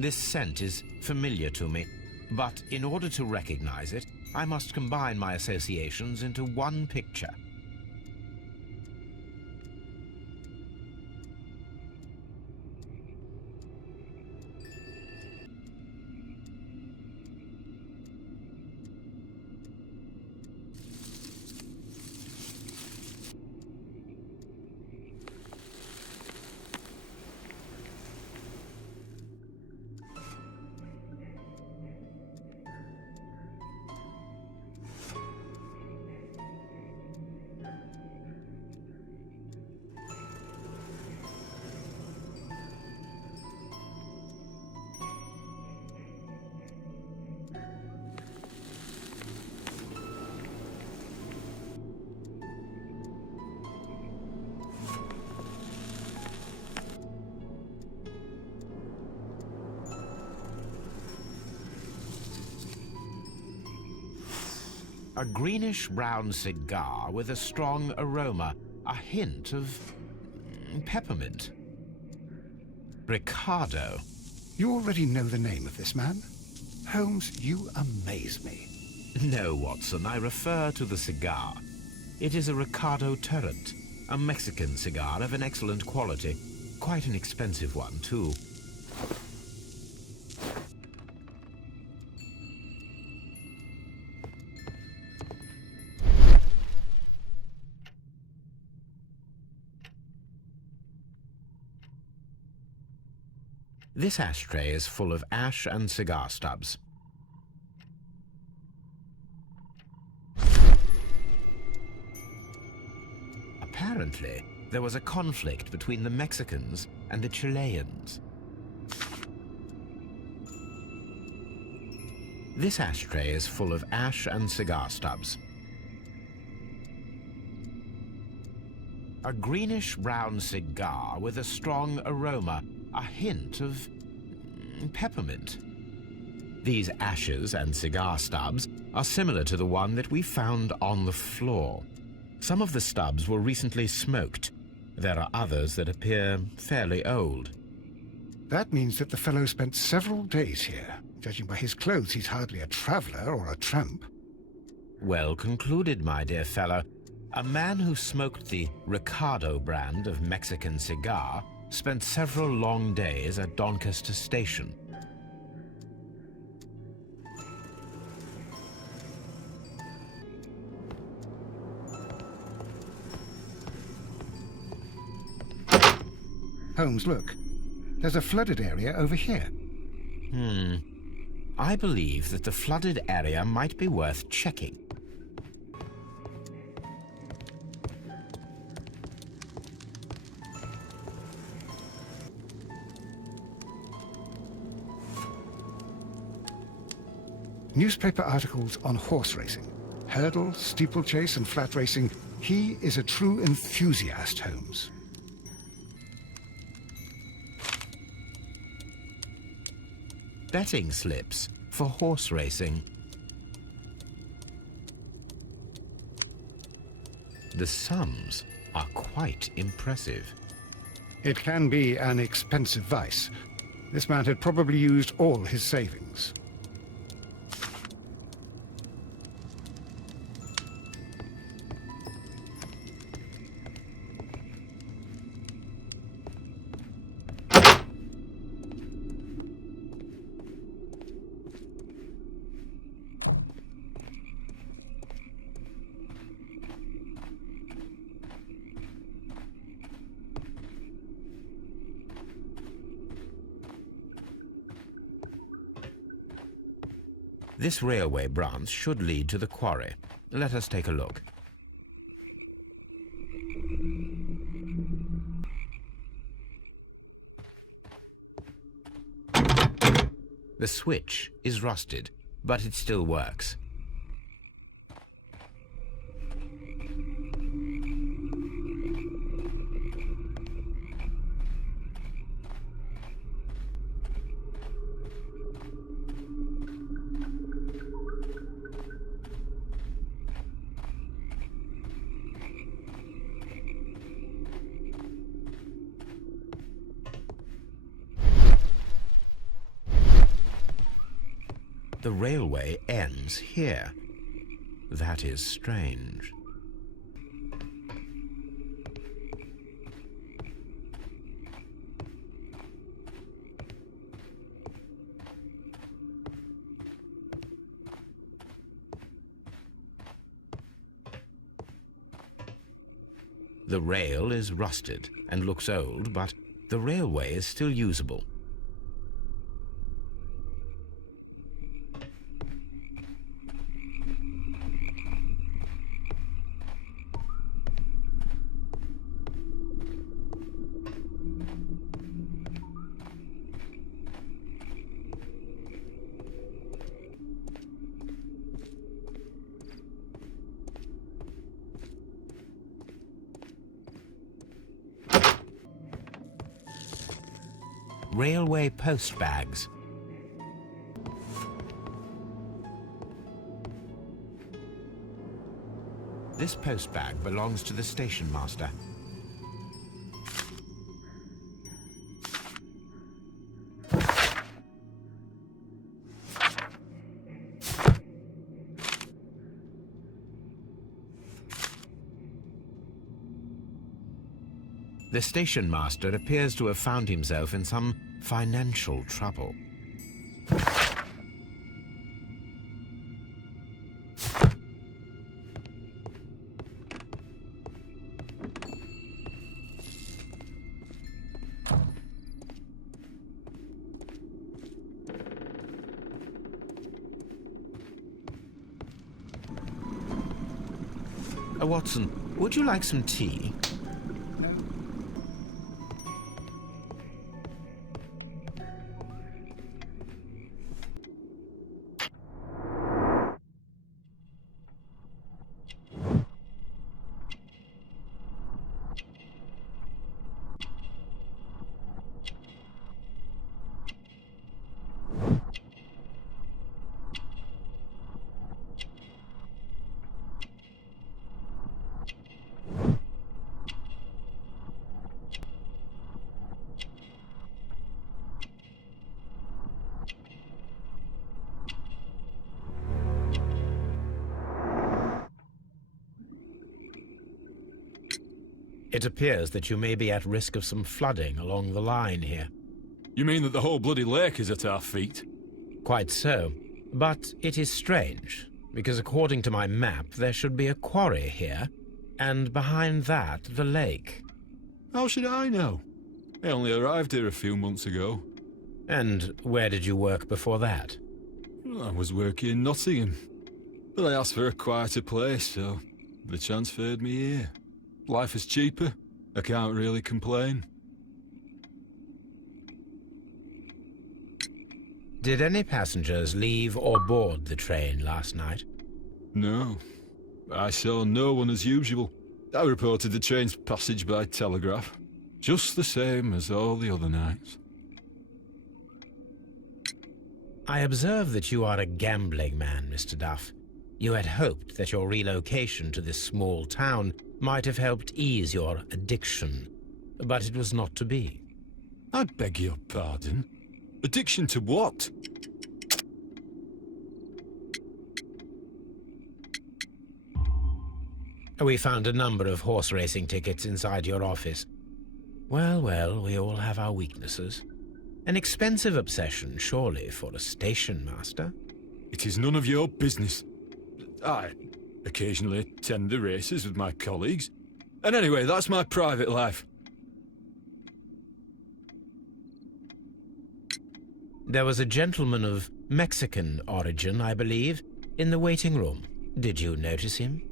This scent is familiar to me, but in order to recognize it, I must combine my associations into one picture. A greenish-brown cigar with a strong aroma, a hint of peppermint. Ricardo. You already know the name of this man? Holmes, you amaze me. No, Watson, I refer to the cigar. It is a Ricardo Turret, a Mexican cigar of an excellent quality. Quite an expensive one, too. This ashtray is full of ash and cigar stubs. Apparently, there was a conflict between the Mexicans and the Chileans. This ashtray is full of ash and cigar stubs. A greenish-brown cigar with a strong aroma, a hint of peppermint. These ashes and cigar stubs are similar to the one that we found on the floor. Some of the stubs were recently smoked. There are others that appear fairly old. That means that the fellow spent several days here. Judging by his clothes, he's hardly a traveler or a tramp. Well concluded, my dear fellow. A man who smoked the Ricardo brand of Mexican cigar spent several long days at Doncaster Station. Holmes, look. There's a flooded area over here. I believe that the flooded area might be worth checking. Newspaper articles on horse racing. Hurdle, steeplechase, and flat racing. He is a true enthusiast, Holmes. Betting slips for horse racing. The sums are quite impressive. It can be an expensive vice. This man had probably used all his savings. This railway branch should lead to the quarry. Let us take a look. The switch is rusted, but it still works. the railway ends here. That is strange. The rail is rusted and looks old, but the railway is still usable. Railway post bags. This post bag belongs to the station master. The station master appears to have found himself in some financial trouble. Watson, would you like some tea? It appears that you may be at risk of some flooding along the line here. You mean that the whole bloody lake is at our feet? Quite so. But it is strange, because according to my map, there should be a quarry here, and behind that, the lake. How should I know? I only arrived here a few months ago. And where did you work before that? Well, I was working in Nottingham, but I asked for a quieter place, so they transferred me here. Life is cheaper. I can't really complain. Did any passengers leave or board the train last night? No. I saw no one as usual. I reported the train's passage by telegraph, just the same as all the other nights. I observe that you are a gambling man, Mr. Duff. You had hoped that your relocation to this small town might have helped ease your addiction, but it was not to be. I beg your pardon? Addiction to what? We found a number of horse racing tickets inside your office. Well, well, we all have our weaknesses. An expensive obsession, surely, for a station master. It is none of your business. I occasionally attend the races with my colleagues. And anyway, that's my private life. There was a gentleman of Mexican origin, I believe, in the waiting room. Did you notice him?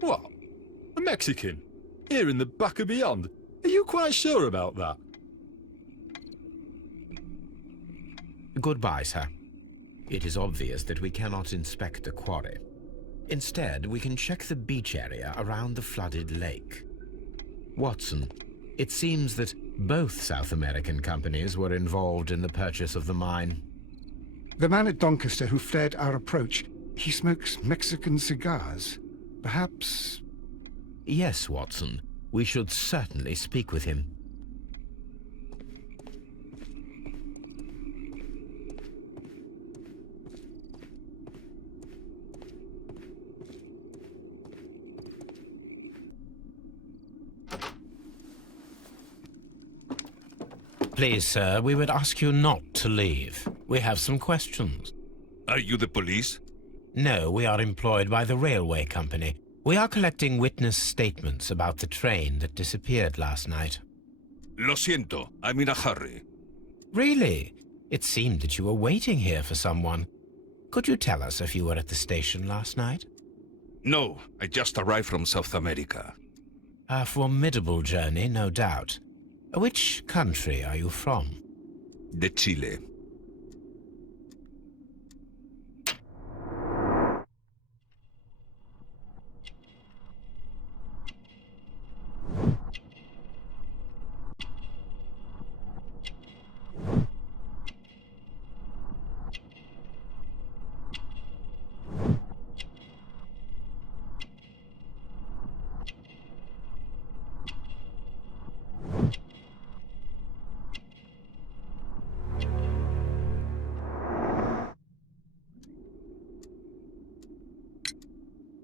What? A Mexican? Here in the back of beyond? Are you quite sure about that? Goodbye, sir. It is obvious that we cannot inspect a quarry. Instead, we can check the beach area around the flooded lake. Watson, it seems that both South American companies were involved in the purchase of the mine. The man at Doncaster who fled our approach, he smokes Mexican cigars. Perhaps... Yes, Watson. We should certainly speak with him. Please, sir, we would ask you not to leave. We have some questions. Are you the police? No, we are employed by the railway company. We are collecting witness statements about the train that disappeared last night. Lo siento, I'm in a hurry. Really? It seemed that you were waiting here for someone. Could you tell us if you were at the station last night? No, I just arrived from South America. A formidable journey, no doubt. Which country are you from? De Chile.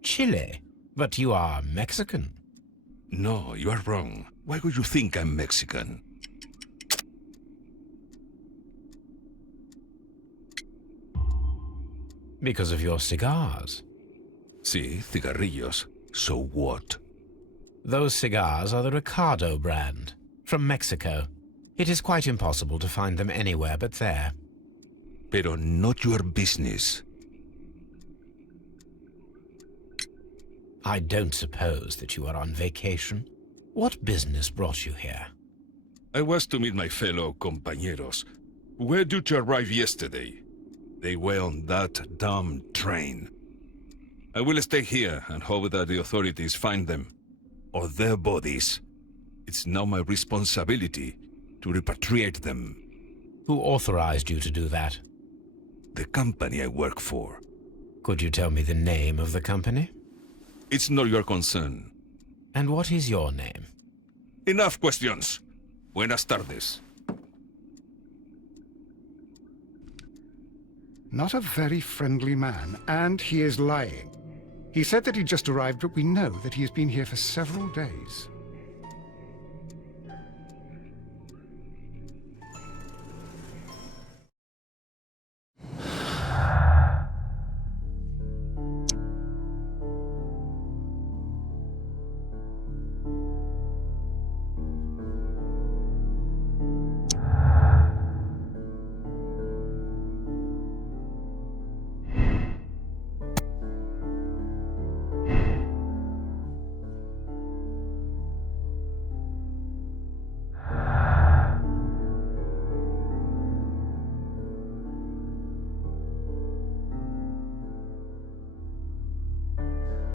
Chile? But you are Mexican. No, you are wrong. Why would you think I'm Mexican? Because of your cigars. Sí, cigarrillos. So what? Those cigars are the Ricardo brand, from Mexico. It is quite impossible to find them anywhere but there. Pero not your business. I don't suppose that you are on vacation. What business brought you here? I was to meet my fellow compañeros, who were due to arrive yesterday. They were on that damn train. I will stay here and hope that the authorities find them, or their bodies. It's now my responsibility to repatriate them. Who authorized you to do that? The company I work for. Could you tell me the name of the company? It's not your concern. And what is your name? Enough questions. Buenas tardes. Not a very friendly man, and he is lying. He said that he just arrived, but we know that he has been here for several days.